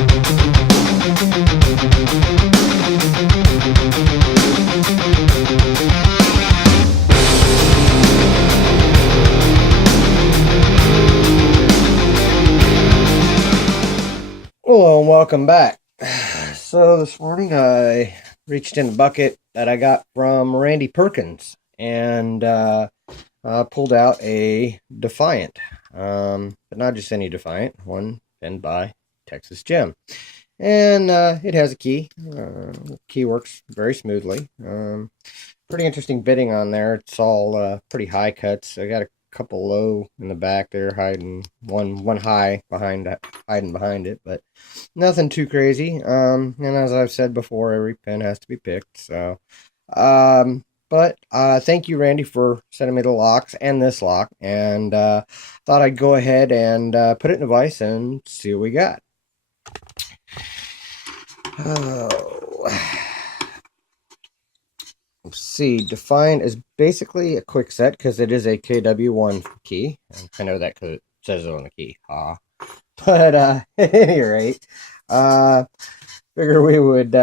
Hello and welcome back. So this morning I reached in a bucket that I got from Randy Perkins and pulled out a Defiant, but not just any Defiant, one pinned by Texas Gem. And it has a key. The key works very smoothly. Pretty interesting bitting on there. It's all pretty high cuts. I got a couple low in the back there, hiding one high hiding behind it, but nothing too crazy. And as I've said before, every pin has to be picked. So, but thank you, Randy, for sending me the locks and this lock, and thought I'd go ahead and put it in a vise and see what we got. Oh. Let's see, Defiant is basically a quick set because it is a KW1 key. I know that because it says it on the key. But at any rate, figure we would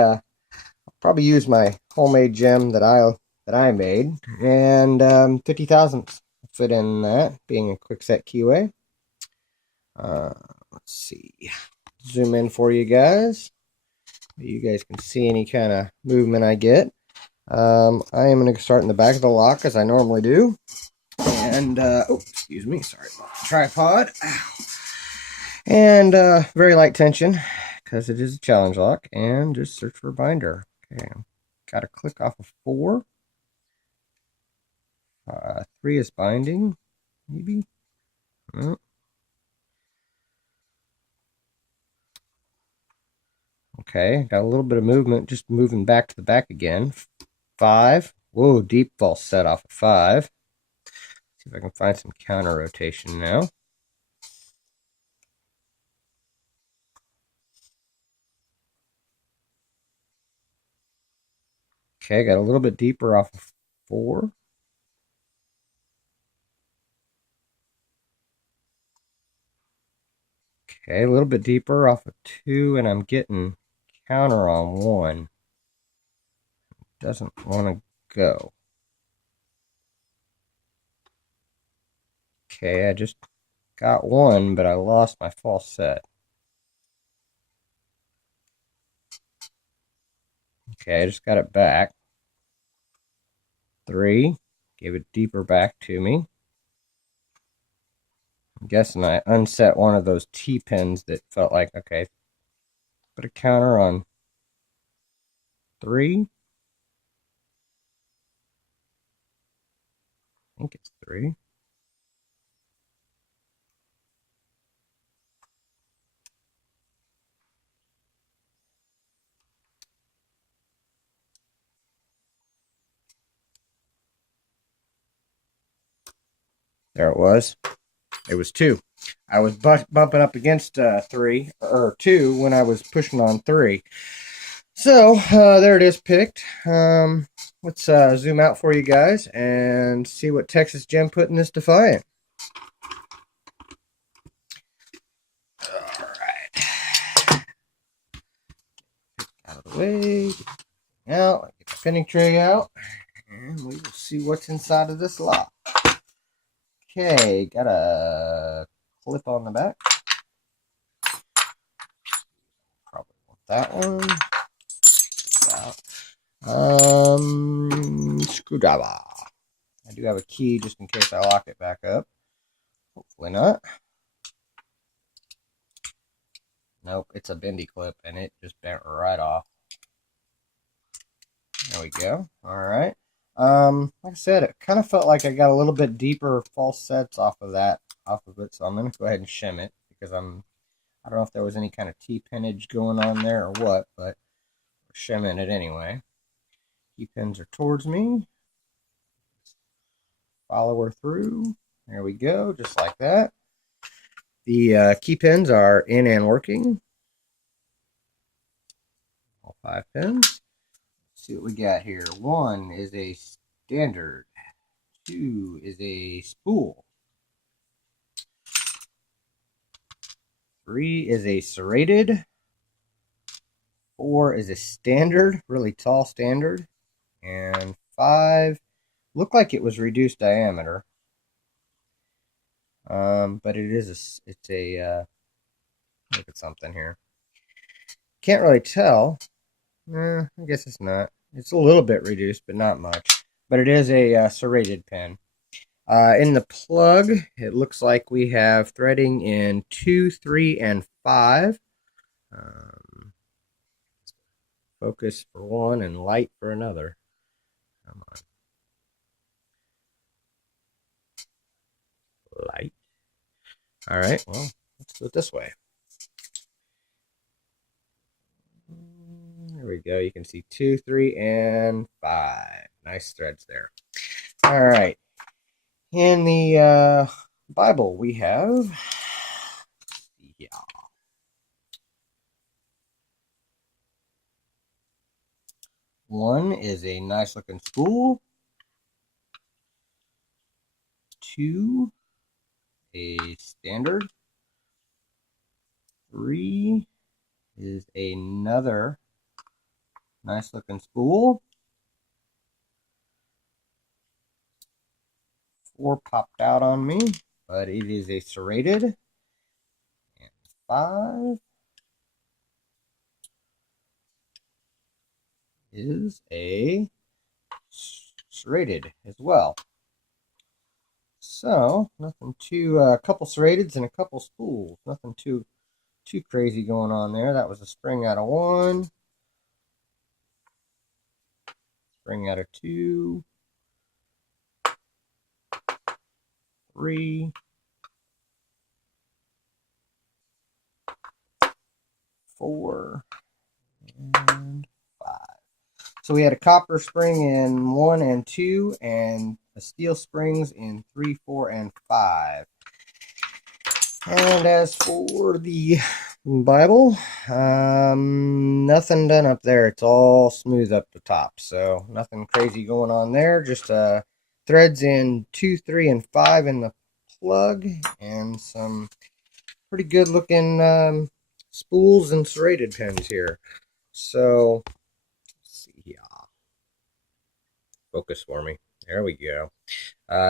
probably use my homemade gem that I made, and 50 thousandths fit in that, being a quick set keyway. Let's see, zoom in for you guys. You guys can see any kind of movement I get. I am going to start in the back of the lock as I normally do. And, oh, excuse me, sorry about the tripod. Ow. And very light tension because it is a challenge lock. And just search for a binder. Okay, got to click off of 4. 3 is binding, maybe. Oh. Okay, got a little bit of movement, just moving back to the back again. 5. Whoa, deep false set off of 5. See if I can find some counter rotation now. Okay, got a little bit deeper off of 4. Okay, a little bit deeper off of 2, and I'm getting counter on 1. Doesn't want to go. Okay, I just got 1, but I lost my false set. Okay, I just got it back. 3, gave it deeper back to me. I'm guessing I unset one of those T-pins that felt like, okay, put a counter on 3. I think it's 3. There it was. It was 2. I was bumping up against 3 or 2 when I was pushing on 3. So there it is picked. Let's zoom out for you guys and see what Texas Gem put in this Defiant. All right. Out of the way. Now, get the pinning tray out, and we will see what's inside of this lock. Okay, got a clip on the back. Probably want that one. Screwdriver. I do have a key just in case I lock it back up. Hopefully not. Nope, it's a bendy clip and it just bent right off. There we go. Alright. Like I said, it kind of felt like I got a little bit deeper false sets off of it, so I'm gonna go ahead and shim it because I don't know if there was any kind of T-pinnage going on there or what, but we're shimming it anyway. T-pins are towards me. Follow her through. There we go, just like that. The key pins are in and working. All 5 pins. Let's see what we got here. 1 is a standard. 2 is a spool. 3 is a serrated. 4 is a standard, really tall standard. And 5 looked like it was reduced diameter. But it's a look at something here. Can't really tell. I guess it's not. It's a little bit reduced, but not much. But it is a serrated pen. In the plug, it looks like we have threading in 2, 3, and 5. Focus for one and light for another. Come on. Light. All right, well, let's do it this way. There we go. You can see 2, 3, and 5. Nice threads there. All right. In the Bible, we have, one is a nice looking spool. 2, a standard. 3 is another nice looking spool. 4 popped out on me, but it is a serrated. And 5 is a serrated as well. So nothing too, a couple serrateds and a couple spools. Nothing too crazy going on there. That was a spring out of 1, spring out of 2, 3, 4, and 5. So we had a copper spring in 1 and 2, and a steel springs in 3, 4, and 5. And as for the Bible, nothing done up there. It's all smooth up the top, so nothing crazy going on there. Just threads in 2, 3, and 5 in the plug, and some pretty good looking spools and serrated pens here. So let's see here. Focus for me. There we go.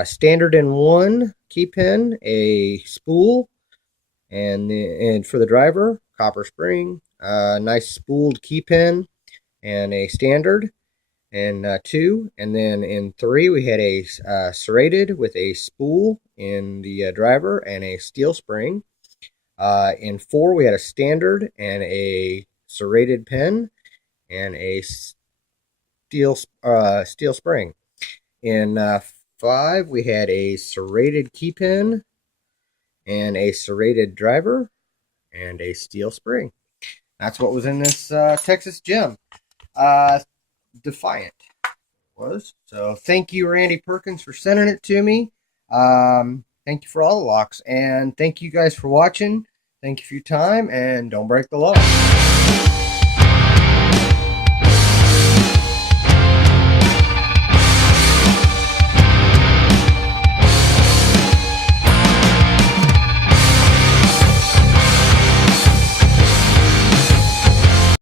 Standard in 1 key pen, a spool, and for the driver, copper spring, nice spooled key pen, and a standard. And 2, and then in 3 we had a serrated with a spool in the driver and a steel spring. In 4 we had a standard and a serrated pen and a steel spring. In 5 we had a serrated key pen and a serrated driver and a steel spring. That's what was in this Texas gem. Defiant was. So thank you, Randy Perkins, for sending it to me. Thank you for all the locks, and thank you guys for watching. Thank you for your time, and don't break the law.